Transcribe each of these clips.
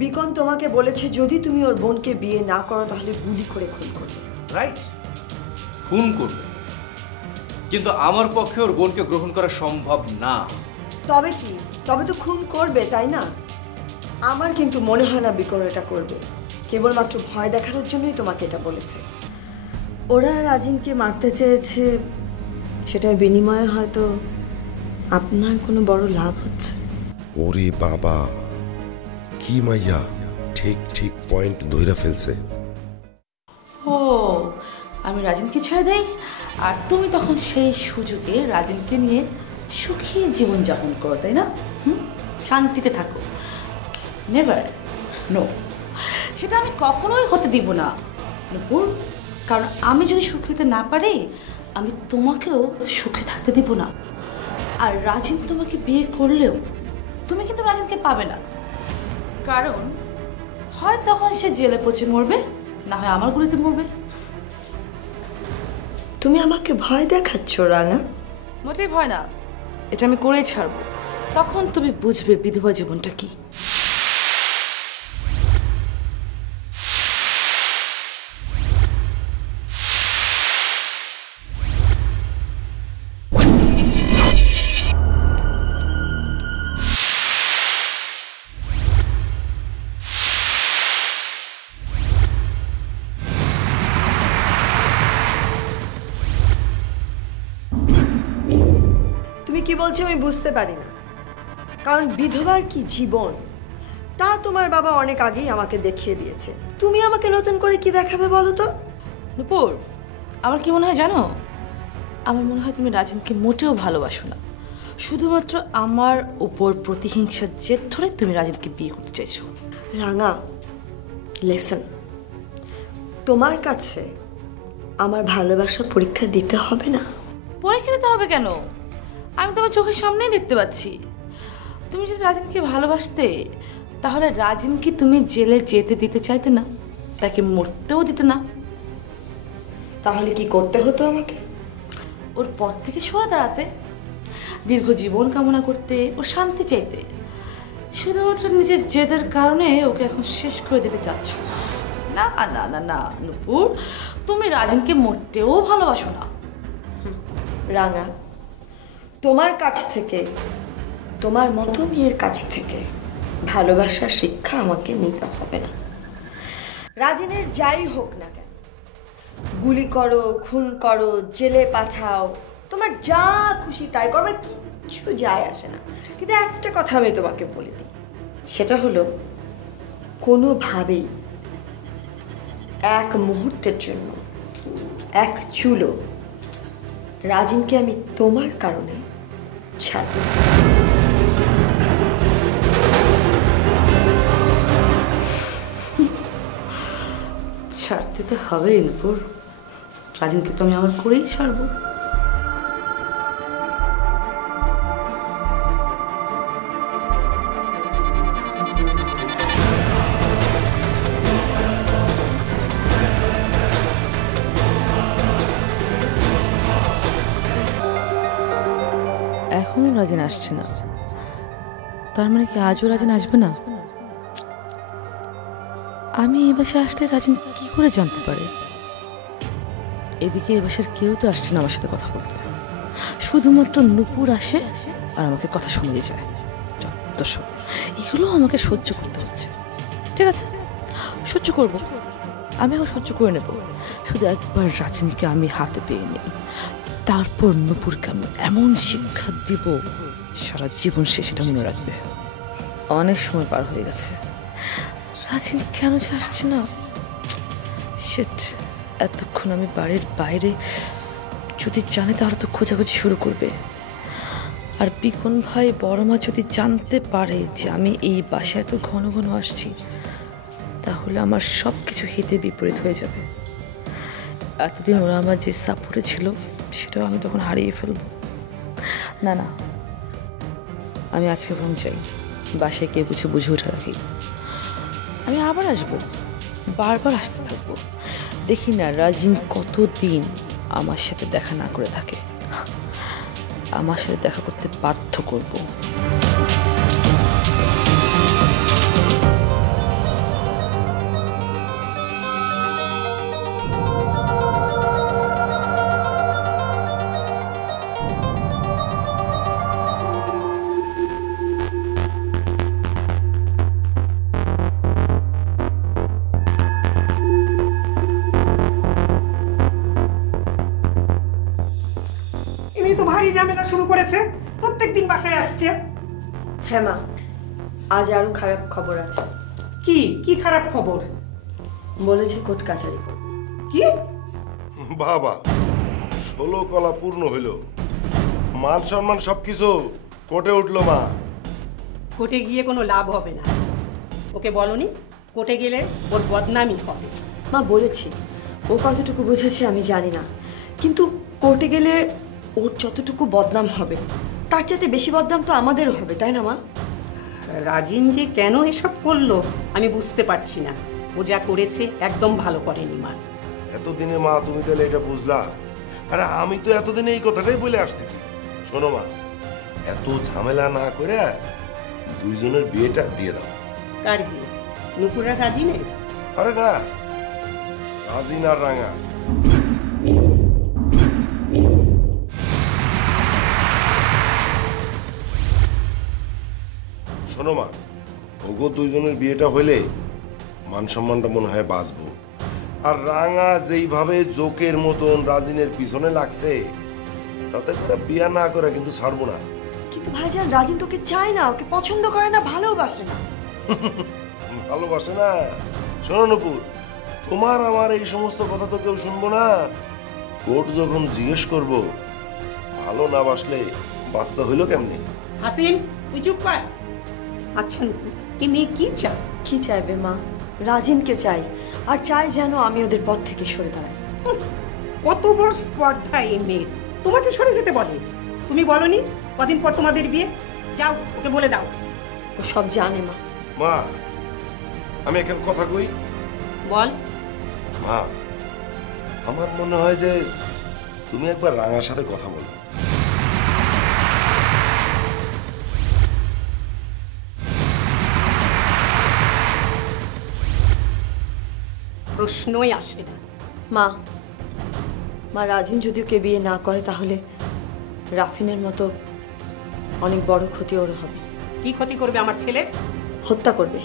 Beacon তোমাকে বলেছে যদি তুমি ওর বোনকে বিয়ে না করো তাহলে গুলি করে খুন করবে। রাইট, খুন করবে, কিন্তু আমার পক্ষে ওর বোনকে গ্রহণ করা সম্ভব না। তবে কি? তবে তো খুন করবে, তাই না? আমার কিন্তু মনে হয় না বিকন এটা করবে। কেবলমাত্র ভয় দেখানোর জন্যই তোমাকে এটা বলেছে। ওরা রাজিনকে মারতে চেয়েছে, সেটার বিনিময়ে হয়তো আপনার কোনো বড় লাভ হচ্ছে। ওরে বাবা, কি মাইয়া, ঠিক ঠিক পয়েন্ট ধইরা ফেলছে। ও, আমি রাজিনকে ছেড়ে দেই আর তুমি তখন সেই সুযোগে রাজিনকে নিয়ে সুখী জীবনযাপন করো, তাই না? শান্তিতে থাকো। নেভার, নো, সেটা আমি কখনোই হতে দিব না নূপুর। কারণ আমি যদি সুখী হতে না পারি, আমি তোমাকেও সুখে থাকতে দিব না। আর রাজিন তোমাকে বিয়ে করলেও তুমি কিন্তু রাজিনকে পাবে না, কারণ হয় তখন সে জেলে পচে মরবে, না হয় আমার গুলিতে মরবে। তুমি আমাকে ভয় দেখাচ্ছ রানা? মোটেই ভয় না, এটা আমি করেই ছাড়বো। তখন তুমি বুঝবে বিধবা জীবনটা কি। কি বলছো আমি বুঝতে পারি না, কারণ বিধবার কি জীবন তা তোমার বাবা অনেক আগেই আমাকে দেখিয়ে দিয়েছে। তুমি আমাকে নতুন করে কি দেখাবে বলো তো? নূপুর, আমার কি মনে হয় জানো? আমার মনে হয় তুমি রাজিনকে মোটেও ভালোবাসো না, শুধুমাত্র আমার উপর প্রতিহিংসার জেদ ধরে তুমি রাজিনকে বিয়ে করতে চাইছো। রাঙা, লেসন, তোমার কাছে আমার ভালোবাসার পরীক্ষা দিতে হবে না। পরীক্ষা দিতে হবে কেন? আমি তোমার চোখের সামনেই দেখতে পাচ্ছি। তুমি যদি রাজিনকে ভালোবাসতে, তাহলে রাজিনকে তুমি জেলে যেতে দিতে চাইতে না, তাকে মরতেও দিতে না। তাহলে কি করতে হতো আমাকে? ওর পথ থেকে সরে দাঁড়াতে, দীর্ঘ জীবন কামনা করতে, ওর শান্তি চাইতে। শুধুমাত্র নিজের জেদের কারণে ওকে এখন শেষ করে দিতে চাচ্ছ। না না না না নূপুর, তুমি রাজিনকে মোটেও ভালোবাসো না। রাঙা, তোমার কাছ থেকে, তোমার মতো মেয়ের কাছ থেকে ভালোবাসার শিক্ষা আমাকে নিতে হবে না। রাজিনের যাই হোক না কেন, গুলি করো, খুন করো, জেলে পাঠাও, তোমার যা খুশি তাই করো, আমার কিচ্ছু যায় আসে না। কিন্তু একটা কথা আমি তোমাকে বলে দিই, সেটা হলো কোনোভাবেই এক মুহূর্তের জন্য এক চুলো রাজিনকে আমি তোমার কারণে ছাড়ব। ছাড়তে তো হবেই নূপুর, রাজিনকে তো আমি আমার করেই ছাড়বো। এখনো রাজিন আসছে না, তার মানে কি আজও রাজিন আসবে না? আমি এ বাসায় আসলে রাজিন কি করে জানতে পারে? এদিকে এ বাসার কেউ তো আসছে না আমার সাথে কথা বলতে, শুধুমাত্র নূপুর আসে আর আমাকে কথা শুনিয়ে যায়। যত সব এগুলো আমাকে সহ্য করতে হচ্ছে। ঠিক আছে, সহ্য করব, আমি এখন সহ্য করে নেব। শুধু একবার রাজিনকে আমি হাতে পেয়ে নিই, তারপর নূপুরকে আমি এমন শিক্ষা দিব সারা জীবন সে সেটা মনে রাখবে। অনেক সময় পার হয়ে গেছে, রাজিন কেন যে আসছে না? শিট, এতক্ষণ আমি বাড়ির বাইরে, যদি জানে তাহলে তো খোঁজাখুঁজি শুরু করবে। আর বিকন ভাই বড় মা যদি জানতে পারে যে আমি এই বাসায় এত ঘন ঘন আসছি, তাহলে আমার সব কিছু হিতে বিপরীত হয়ে যাবে। এতদিন ওরা আমার যে সাপোর্টে ছিল সেটাও আমি তখন হারিয়ে ফেলব। না না, আমি আজকে বরং চাই বাসায় কে কিছু বুঝে ওঠা রাখি। আমি আবার আসবো, বারবার আসতে থাকবো। দেখি না রাজিন কতদিন আমার সাথে দেখা না করে থাকে। আমার সাথে দেখা করতে বাধ্য করব। তো ভারী ঝামেলা শুরু করেছে, প্রত্যেকদিন বাসায় আসছে। হ্যাঁ মা, আজ আরো খারাপ খবর আছে। কি কি খারাপ খবর? বলেছে কোর্ট কাছারি। কি? বাবা 16 কলা পূর্ণ হইল, মান সম্মান সবকিছু কোটে উঠলো মা। কোর্টে গিয়ে কোনো লাভ হবে না। ওকে বলনি কোর্টে গেলে ওর বদনামই হবে। মা বলেছি, ও কতটুকু বুঝেছে আমি জানি না, কিন্তু কোর্টে গেলে ওর যতটুকু বদনাম হবে তার চাইতে বেশি বদনাম তো আমাদেরও হবে, তাই না মা? রাজিন যে কেন এসব করলো আমি বুঝতে পারছি না। ও যা করেছে একদম ভালো করেনি মা। এতদিনে মা তুমি তাহলে এটা বুঝলা? আরে আমি তো এতদিনে এই কথাটাই বলে আসতেছি। শোনো মা, এত ঝামেলা না করে দুইজনের বিয়েটা দিয়ে দাও। কার বিয়ে? নুপুরা রাজিনের? আরে না, রাজিন আর রাঙা। শোনো মা, ওগো দুইজনের বিয়েটা হইলে মান সম্মানটা মনে হয় বাঁচবো। আর রাঙা যেইভাবে জোকের মতন রাজিনের পিছনে লাগছে, তাতে করে বিয়া না করে কিন্তু ছাড়বো না। কিন্তু ভাইজান, রাজিন তোকে চায় না, ওকে পছন্দ করে না, ভালোবাসে না। ভালোবাসে না? শোনো নুপুর, তোমার আমার এই সমস্ত কথা তো কেউ শুনবো না। কোর্ট যখন জিজ্ঞেস করব, ভালো না বাসলে বাচ্চা হইলো কেমনে? হাসিন তুই চুপ কর। আচ্ছা নুপুর, এই মেয়ে কি চায়? কি চাইবে মা? রাজিনকে চাই, আর চাই যেন আমি ওদের পথ থেকে সরে দাঁড়াই। কত বড় স্পর্ধা এই মেয়ের! তোমাকে সরে যেতে বলে? তুমি বলনি কদিন পর তোমাদের বিয়ে? যাও ওকে বলে দাও। ও সব জানে মা। মা, আমি এখন কথা কই। বল। মা, আমার মনে হয় যে তুমি একবার রাঙার সাথে কথা বলো। প্রশ্নই আসে না। মা, রাজিন যদি ওকে বিয়ে না করে তাহলে রাফিনের মতো অনেক বড় ক্ষতি ওর হবে। কি ক্ষতি করবে আমার ছেলে? হত্যা করবে।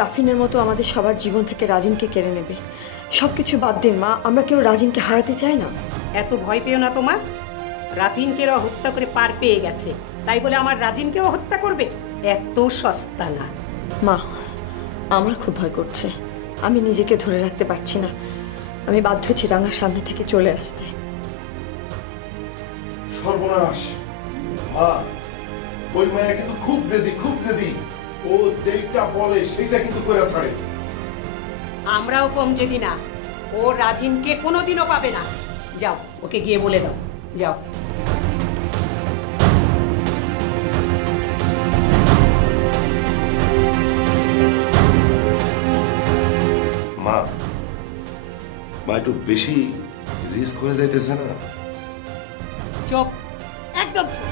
রাফিনের মতো আমাদের সবার জীবন থেকে রাজিনকে কেড়ে নেবে। সবকিছু বাদ দিন মা, আমরা কেউ রাজিনকে হারাতে চাই না। এত ভয় পেও না তোমার। রাফিনকে হত্যা করে পার পেয়ে গেছে, তাই বলে আমার রাজিনকেও হত্যা করবে? এত সস্তা না। মা, আমার খুব ভয় করছে, আমি নিজেকে ধরে রাখতে পারছি না। আমি বাধ্য হচ্ছি রাঙার সামনে থেকে চলে আসতে। সর্বনাশ! মা, ওই মায়া কিন্তু খুব জেদি, খুব জেদি। ও যেটা বলে সেটা কিন্তু করে ছাড়ে। আমরাও কম যেদি না। ও রাজিনকে কোনোদিনও পাবে না। যাও ওকে গিয়ে বলে দাও, যাও। মা, একটু বেশি রিস্ক হয়ে যাইতেছে না? চুপ, একদম চুপ।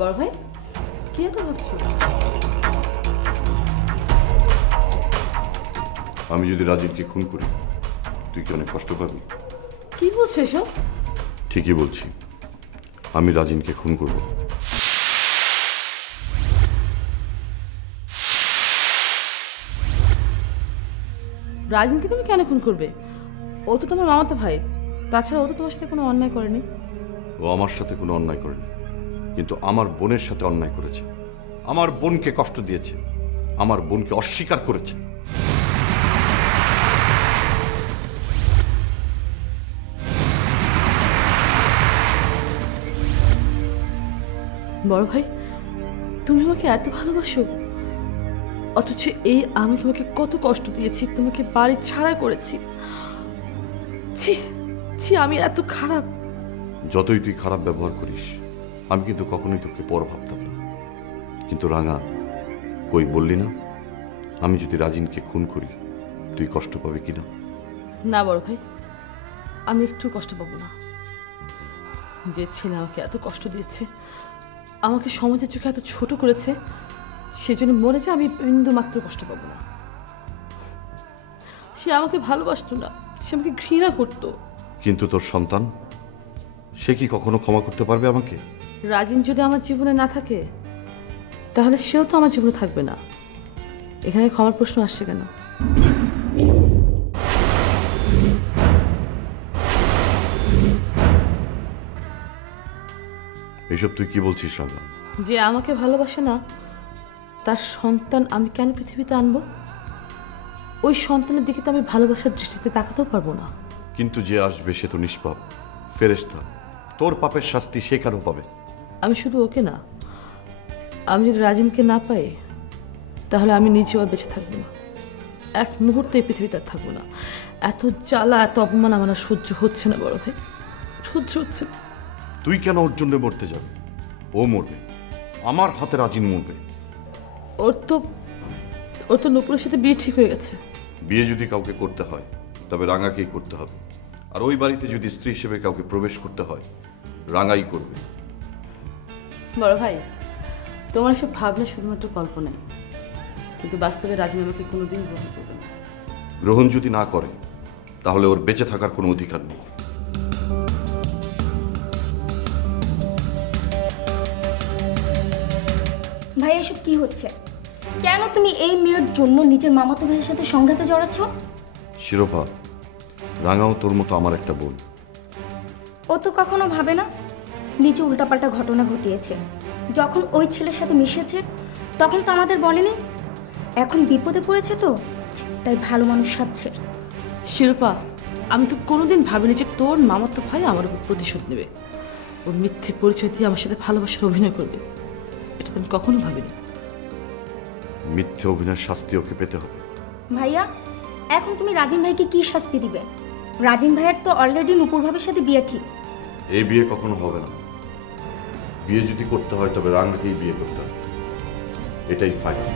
বড় ভাই, কি এত ভাবছো? আমি যদি রাজীবকে খুন করি, তুই কি অনেক কষ্ট পাবি? কি বলছো এসব? ঠিকই বলছি, আমি রাজিনকে খুন করব। রাজিনকে তুমি কেন খুন করবে? ও তো তোমার মামাতো ভাই, তাছাড়া ও তো তোমার সাথে কোনো অন্যায় করেনি। ও আমার সাথে কোনো অন্যায় করেনি, কিন্তু আমার বোনের সাথে অন্যায় করেছে। আমার বোনকে কষ্ট দিয়েছে, আমার বোনকে অস্বীকার করেছে। বড় ভাই, তুমি আমাকে এত ভালোবাসো? অথচ এই আমি তোমাকে কত কষ্ট দিয়েছি, তোমাকে বাড়ি ছাড়া করেছি। ছি ছি, আমি এত খারাপ। যতই তুই খারাপ ব্যবহার করিস, আমি কিন্তু কখনোই তোকে পর ভাবতাম না। কিন্তু রাঙা, কই বললি না আমি যদি রাজিনকে খুন করি তুই কষ্ট পাবি কিনা? না বড় ভাই, আমি একটু কষ্ট পাবো না। যে ছেলে আমাকে এত কষ্ট দিয়েছে, আমাকে সমাজের চোখে এত ছোট করেছে, সেজন্য মরে যে আমি বিন্দু মাত্র কষ্ট পাবো না। সে আমাকে ভালোবাসতো না, সে আমাকে ঘৃণা করতো। কিন্তু তোর সন্তান, সে কি কখনো ক্ষমা করতে পারবে আমাকে? রাজিন যদি আমার জীবনে না থাকে, তাহলে সেও তো আমার জীবনে থাকবে না। এখানে ক্ষমার প্রশ্ন আসছে কেন? এসব তুই কি বলছিস রাঙা? যে আমাকে ভালোবাসে না, তার সন্তান আমি কেন পৃথিবীতে আনবো? ওই সন্তানের দিকে তো আমি ভালোবাসার দৃষ্টিতে তাকাতেও পারবো না। কিন্তু যে আসবে সে তো নিষ্পাপ, ফেরেশতা। তোর পাপের শাস্তি সে কেন পাবে? আমি শুধু ওকে না, আমি যদি রাজিনকে না পাই, তাহলে আমি নিজেও আর বেঁচে থাকবো না। এক মুহূর্তে এই পৃথিবীতে আর থাকবো না। এত জ্বালা, এত অপমান আমার আর সহ্য হচ্ছে না বড় ভাই, সহ্য হচ্ছে না। তুই কেন ওর জন্য মরতে যাবে? ও মরবে, আমার হাতে রাজিন মরবে। ওর তো নূপুরের সাথে বিয়ে ঠিক হয়ে গেছে। বিয়ে যদি কাউকে করতে হয় তবে রাঙাকেই করতে হবে। আর ওই বাড়িতে যদি স্ত্রী হিসেবে কাউকে প্রবেশ করতে হয়, রাঙাই করবে। বড় ভাই, তোমার এসব ভাবনা শুধুমাত্র কল্পনাই, কিন্তু বাস্তবে রাজিন আমাকে কোনোদিন গ্রহণ করবে না। গ্রহণ যদি না করে, তাহলে ওর বেঁচে থাকার কোনো অধিকার নেই। ভাই এসব কি হচ্ছে? কেন তুমি এই মেয়ের জন্য নিজের মামাতো ভাইয়ের সাথে সংঘাতে জড়াচ্ছ? শিরোপা, রাঙাও তোর মতো আমার একটা বোন। ও তো কখনো ভাবে না, নিজে উল্টাপাল্টা ঘটনা ঘটিয়েছে। যখন ওই ছেলের সাথে মিশেছে তখন তো আমাদের বলেনি। এখন বিপদে পড়েছে তো তাই ভালো মানুষ সাজছে। শিল্পা, আমি তো কোনোদিন ভাবিনি যে তোর মামাতো ভাই আমার উপর প্রতিশোধ নেবে, ওর মিথ্যে পরিচয় দিয়ে আমার সাথে ভালোবাসার অভিনয় করবে। এটা তো আমি কখনো ভাবিনি। মিথ্যে অভিনয়ের শাস্তি ওকে পেতে হবে। ভাইয়া, এখন তুমি রাজিন ভাইকে কি শাস্তি দিবে? রাজিন ভাইয়ের তো অলরেডি নূপুর ভাবির সাথে বিয়ে ঠিক। এই বিয়ে কখনো হবে না। বিয়ে যদি করতে হয় তবে রাঙাকেই বিয়ে করতে হবে, এটাই ফাইনাল।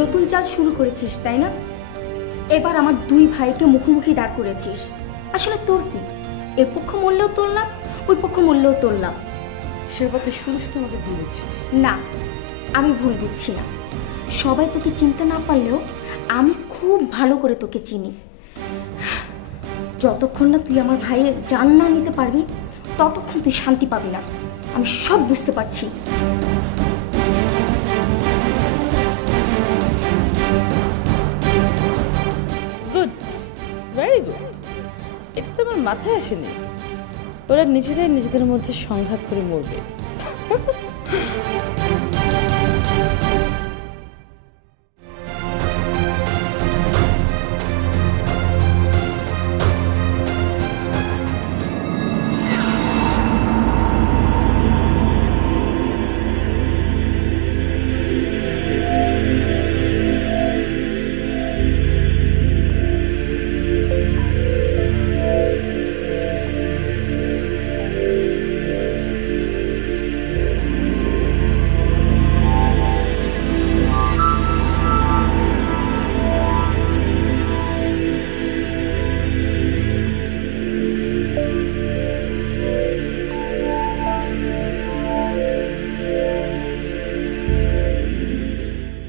নতুন চাল শুরু করেছিস তাই না? এবার আমার দুই ভাইকে মুখোমুখি দাঁড় করেছিস। আসলে তোর কি, এর পক্ষ মূল্যও তুললাম, ওই পক্ষ মূল্যও তুললাম। শিল্পা, তুই শুধু শুধু আমাকে ভুল বুঝছিস। না, আমি ভুল বুঝছি না। সবাই তোকে চিনতে না পারলেও আমি খুব ভালো করে তোকে চিনি। যতক্ষণ না তুই আমার ভাইয়ের জান না নিতে পারবি, ততক্ষণ তুই শান্তি পাবি না। আমি সব বুঝতে পারছি। Good, very good. এটা তো আমার মাথায় আসেনি। ওরা নিজেরাই নিজেদের মধ্যে সংঘাত করে মরবে।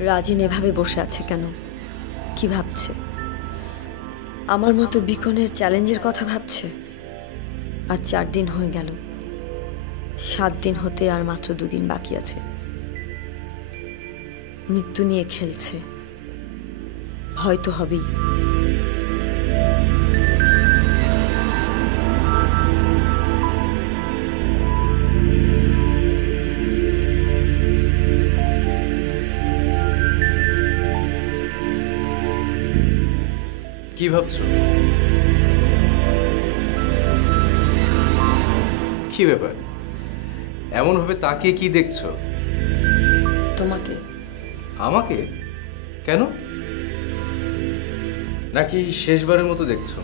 রাজিন এভাবে বসে আছে কেন? কি ভাবছে? আমার মতো বিকনের চ্যালেঞ্জের কথা ভাবছে। আর 4 দিন হয়ে গেল, 7 দিন হতে আর মাত্র 2 দিন বাকি আছে। মৃত্যু নিয়ে খেলছে, ভয় তো হবেই। কি ভাবছো? কি ব্যাপার, এমন ভাবে তাকিয়ে কি দেখছো? তোমাকে। আমাকে? কেন? নাকি শেষবারের মতো দেখছো?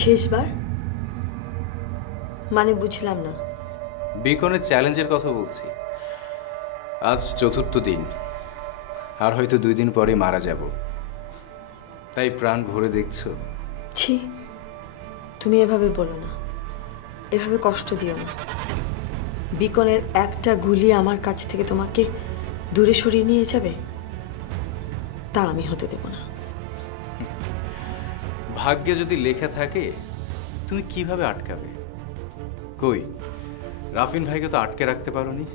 শেষবার মানে বুঝলাম না। বিকনের চ্যালেঞ্জের কথা বলছি। আজ 4র্থ দিন, আর হয়তো 2 দিন পরে মারা যাব, তাই প্রাণ ভরে দেখছো। ছি, তুমি এভাবে বলো না, এভাবে কষ্ট দিও না। বিকনের একটা গুলি আমার কাছ থেকে তোমাকে দূরে সরিয়ে নিয়ে যাবে, তা আমি হতে দেব না। ভাগ্যে যদি লেখা থাকে তুমি কিভাবে আটকাবে? কই, রাফিন ভাইকে তো আটকে রাখতে পারোনি।